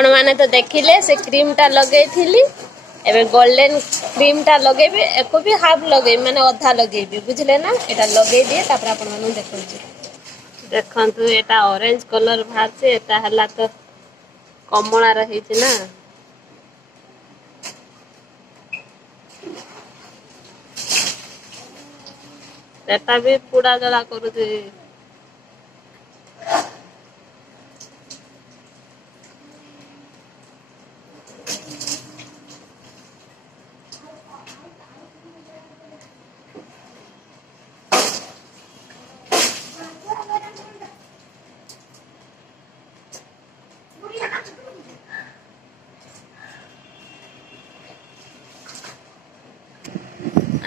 आपण माने तो देखिले से क्रीम टा लगे थी एबे गोल्डन क्रीम टा लगेबे एको भी हाफ लगे माने अधा लगेबे बुझले ना एटा लगे दिए तापर आपण माने देखंतु एटा ऑरेंज कलर बाहर से एटा हला तो कमला रही थी ना एटा भी पूरा जला करू दे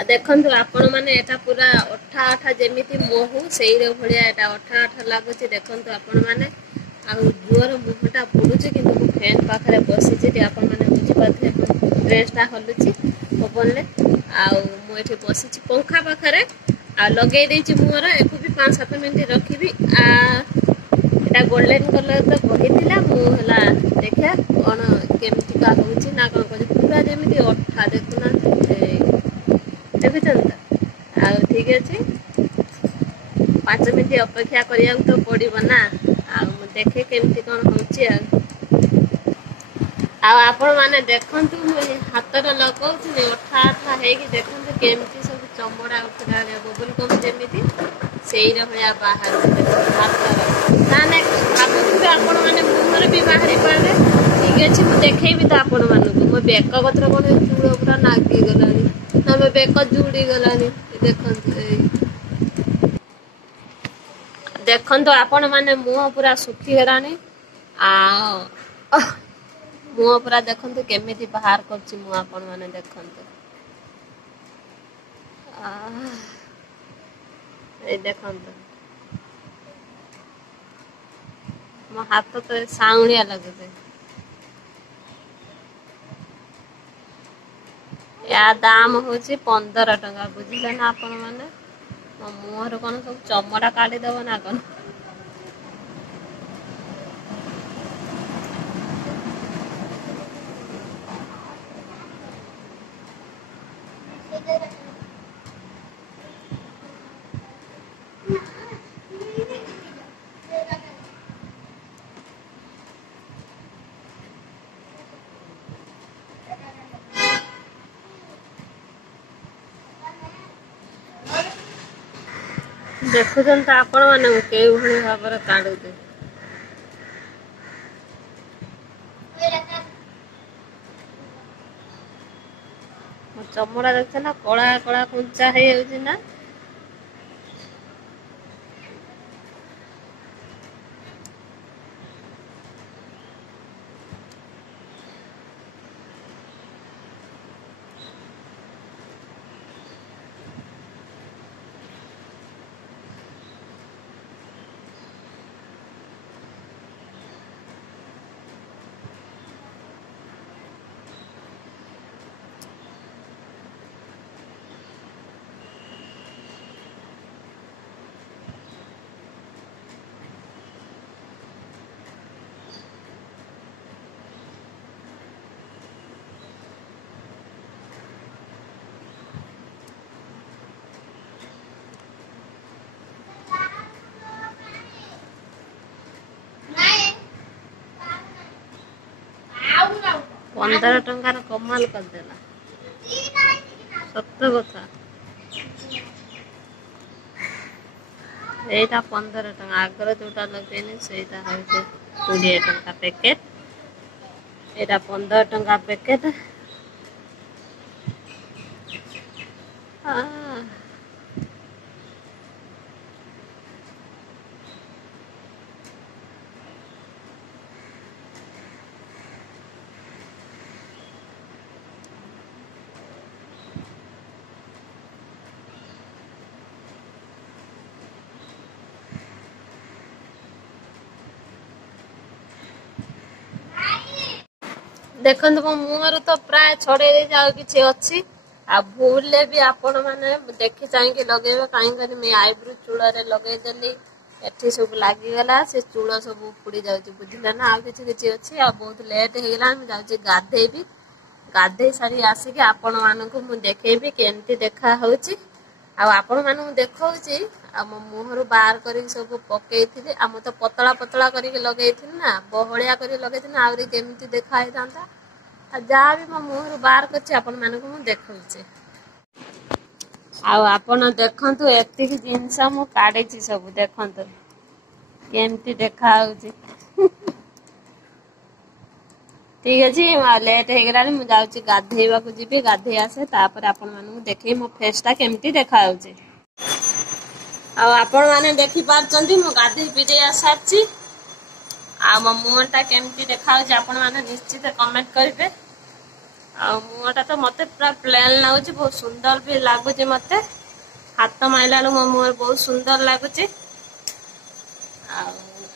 देखंतु आपण माने एटा पूरा अठा अठा जेमिति मोहु सेई भलिया एटा अठा अठा लागुची देखंतु आपण माने आ जुअर मुहटा पडुची किंतु फैन पाखरे बसी जे आपण माने बुझी पाथे ड्रेसटा हलुची पवनले आ मु एठी बसीची पंखा पाखरे आ लगे देची मुहर एको भी 5-7 मिनिट रखिबी आ एटा गोल्डन कलर तो कहितिला मु हला देखा कोन केमिति का होची ना कोन को पूरा जेमिति अठा देखुना ठीक अच्छे 5 मिनट अपेक्षा करिया तो पड़ो ना देखे केमती कौन होपण मैंने देखु हाथ लगौनी अठा अठा है देखते केमती सब चमड़ा उठा बबुल गम जमी से बाहर हाथ भावुथे आपण मैंने मुहर भी बाहरी पारे ठीक अच्छे मुझे देखेबी तो आपण मानक मो बेक कतर कौन चूड़ पूरा नागी गला ना मो बेक जुड़ी गलानी देखंतु आपण माने मुह पूरा सुखी गलानी आ मुह पूरा देखंतु केमिति बाहर करछि मुह आपण माने देखंतु ए देखंतु मो हाथ तो साउंडिया लगुचे या दाम होची 15 टंका बुझिले ना आपण माने मुहर कौन सब चमड़ा काढ़ी दब ना कौन देखुन तो आपण माने के भाव काढ़ुचे चमड़ा देखते ना कला कला कुंचा है ना पंदर टंकार कमाल करदेला सत्य कथा एटा 15 टंका आगर जोटा लगेनी सेटा होचे 20 टंका पैकेट एटा 15 टंका पैकेट देखो मो मुहर तो प्राय छड़े जाओ कि अच्छी आ भूल भी आपण मैंने देखी चाहिए लगे कहीं मैं आईब्रो चूड़ा लगे एठी सब लागिगला से चूड़ सब उपुड़ी जाउची बुझिला ना आ किछि किछि अछि आ बहुत लेट हे गेला हम जाउची गाधेबी गाधे सारी आसिके आपण मानकु मु देखेबी केमती देखा होउची आ आपण मानकु देखौची आ मो मुहरु बाहर करी सब पकेइथिले आ म तो पतला पतला करी लगेइथिन ना बहळिया करी लगेइथिन आउरी केमती देखा हेतांता आ जा भी मो मुहरु बाहर करछि आपण मानकु मु देखौची आपण देखंतु एतिक जिंस मु काढेछि सब देखंतु केमती देखा होउची ठीक अछि लेट हे गेलानी मु जाउची गाधेइबा को जिबी गाधेइ आसे तापर आपण मानकु देखै मो फेसटा केमती देखा होउची आपण माने देखि पारचंती मु गाधेइ पिजे आसाची आ मो मुहटा केमती देखा होउची आपण माने निश्चित कमेंट करिवे आ मुहटा तो मते पूरा प्लेन लागुची बहुत सुंदर भी लागुची मते हाथ माइलानु मो मुह बहुत सुंदर लागुची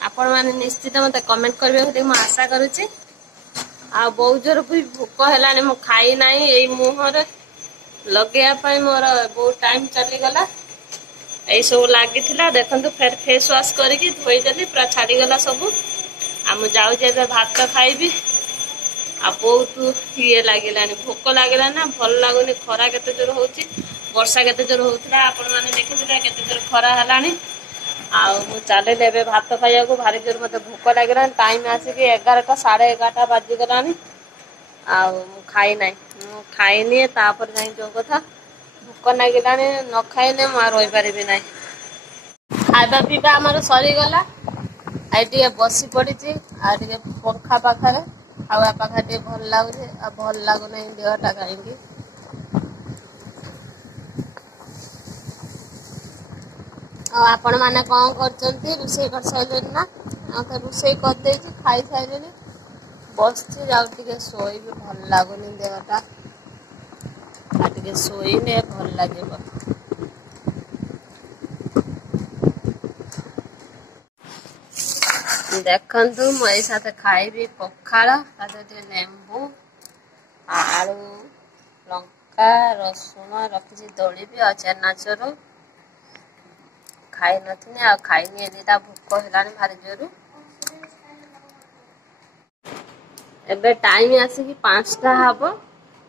आपण माने निश्चित मते कमेंट करबे को मु आशा करूची आ बहुत जोर भी भूख हेलानी मु खाई नाही एई मुहरे लगेया पई मोर बहुत टाइम चली गला एई सब लागिथिला देखंतु फेर फेस वाश करके धोई देली पूरा छाडी गला सब आ मु जाउ जे भात खाइबी आ बहुत ये लागिलानी भूख लागिला ना भल लागुनी खरा केते जोर होउची वर्षा केते जोर होउतला आपण माने देखिथिला केते जोर खरा हलानी आ मु चाले लेबे भात खाइया को भारी जोर मते भूख लागिला टाइम आसी के 11टा 11:30 बाजी गलानी आ मु खाई नाही मु खाइनी तापर जाई जो कथा भूख लागिलानी न खाइने म रोई परिबे नाही खाइबा पीबा हमर सरी गला आइटिए बसी पड़ीची आ टिके पंखा पाखरे आ पाखा टिके भल लागुचे आ भल लागु नाही देहटा काईकी आपण माने कौन करचंती रुसई कर साइलेन ना आ तो रुसई कर देची खाई साइलेनी बसची जाउ टिके सोई भी भल लागुनी देहटा आ टिके सोई ने भल लागेबो देखंतु मो ए साथे खाइबी पखाळ ताते लेंबू आलू लंका रसुण रखिछि दळी भी आ चेनाचुर खाई नथिनी आ खाइनी एदिटा भूख हेलानी भारी जोरू एबे टाइम आसी कि 5टा हबो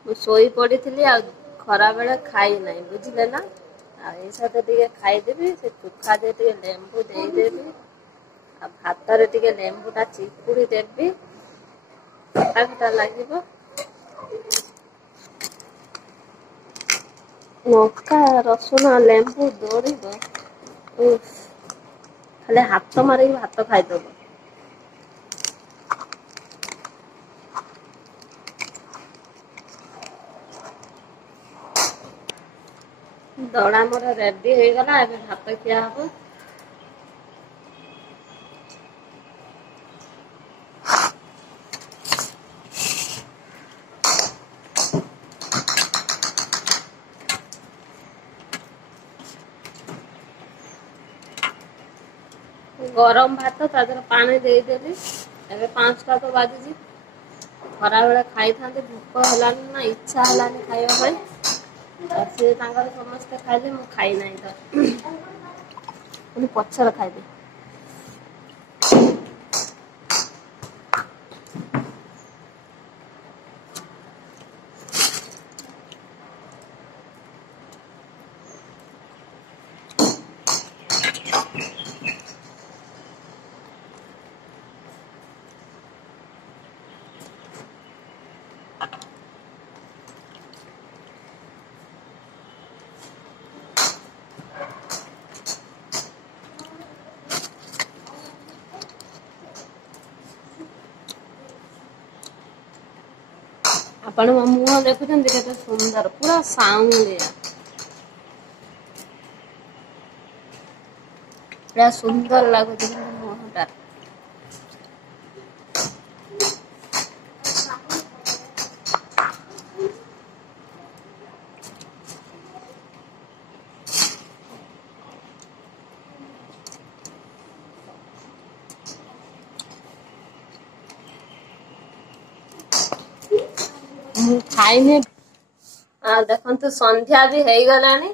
मु सोई पड़ीथिली आ खरा बेले खाई नाही बुझिले ना आ ए साथे टिके खाई देबी से चुखा दे टिके लेंबू देई देबी आ भात रे टिके लेंबूटा चिपुड़ी देबी खटा लागिबो लंका रसुण लेंबू दळिबो खाली हाथ मारे भात खाइदब दड़ा मोर रेडी हो गला एबे भात खिया हबो गरम भात तादर पानी दे देली एबे 5टा तो बाजी खरा बेले खाई थांते भूख हलानी ना इच्छा हलानी खाइबा पई से तांगर समस्त खाइले मु खाई नाही तो उनी पछर खाइबे आपण मुह देखुछंती केते सुंदर पूरा साउंडिया पूरा सुंदर लागुछ मुहटा खाइने देखंतु संध्या भी हेई गलानी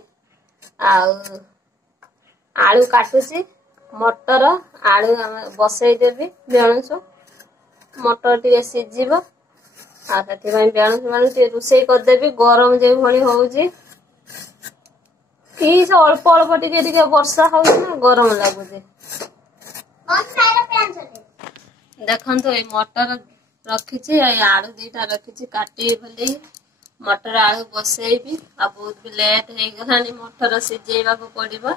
आलू काटुची मटर आलू बसई देवी बेणुसु मटर टे सीझिब बेणुसु रोषे करदेवी गरम जो भाई हूँ कि अल्प अल्प टे वर्षा हो गरम लगुच देखो ये मटर रखी आलू दीटा रखी काटी बोली मटर आलू बसैबी आ बहुत भी लेट हो गला मटर सीझेबा को पड़ो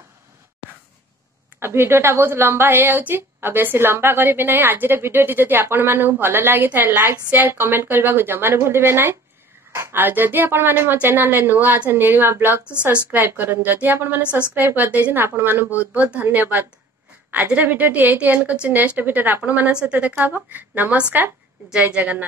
भिडियोटा बहुत लंबा हो जाऊँगी बेसी लंबा करी ना आज भिडियोटी जदि आपण मानू भल लगी था लाइक शेयर कमेंट करने को जमा भूलिए ना आदि आपण मैंने मो चैनल नुआ अच्छा नीलिमा ब्लॉग तो सब्सक्राइब करन जदि आपण मैंने सब्सक्राइब कर दे आपण मानू बहुत बहुत धन्यवाद आज भिडियोटी ये एंड कर नेक्स्ट भिडियो आपण मान सहित देखा नमस्कार जय जगन्नाथ।